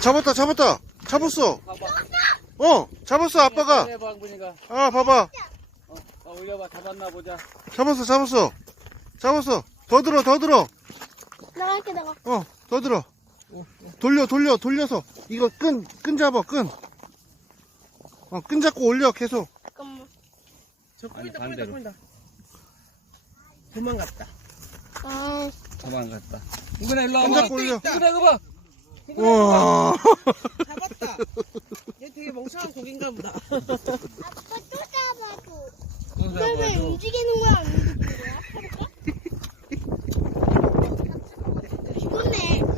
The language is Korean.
잡았다, 잡았다. 잡았어. 잡았어, 아빠가. 아, 봐봐. 올려봐. 잡았나 보자. 잡았어, 잡았어. 잡았어. 더 들어, 더 들어. 나갈게, 나가. 더 들어. 돌려서. 이거 끈 잡아, 끈. 끈 잡고 올려, 계속. 잠깐만. 저 아니, 꼬인다 반대로. 꼬인다. 도망갔다. 아, 도망갔다. 이거나 일로 끈 와봐. 잡고 올려. 이거나 이거 봐. 와. 잡았다. 얘 되게 멍청한 고기인가 보다.